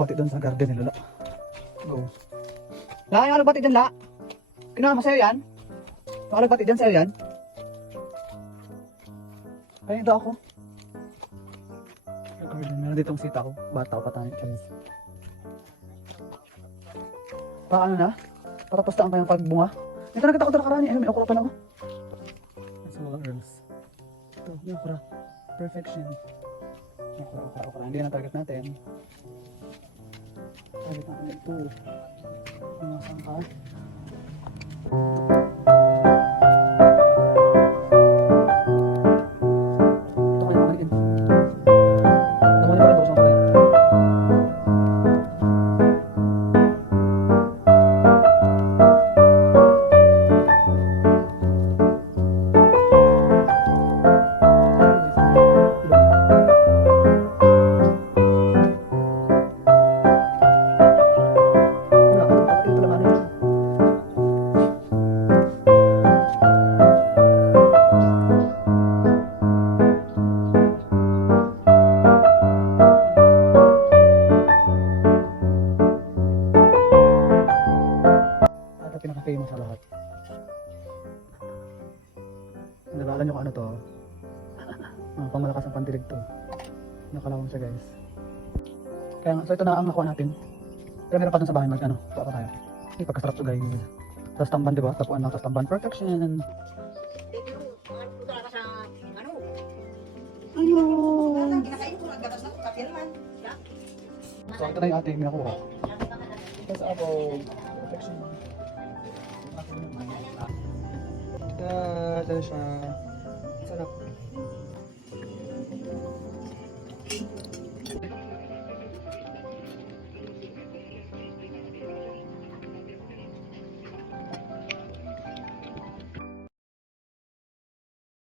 alugbati doon sa garden ni Lola. Go. La, yung alugbati dyan, La. Kinuha mo sa'yo yan? Yung alugbati dyan sa'yo yan? Kaya ito ako. Meron ditong sita ko. Bata ko patangin. Paano na? Patapos na ang kanyang pagbunga. Ito nakita ko doon nakaraan. Ay, may okra pala ako. That's mga herbs. Ito, may okra. Perfection. Okra. Hindi na target natin. Target natin ito. Mga sangka. Ito kayo mga ligin. Naman yung parang sangka. Pinaka-famous sa lahat. Nalala nyo kung ano to. Pamalakas ang pantilig to. Nakalawang siya guys. Kaya nga, so ito na ang nakuha natin. Pero meron pa dun sa bahay mag ano. Tuwa pa tayo. Ay, pagkasarap to guys. Tapos tamban diba? Tapuan lang, tapos tamban. Perfection. Ayun. So ito na yung ating nakuha. Tapos ako. Perfection. Ito siya.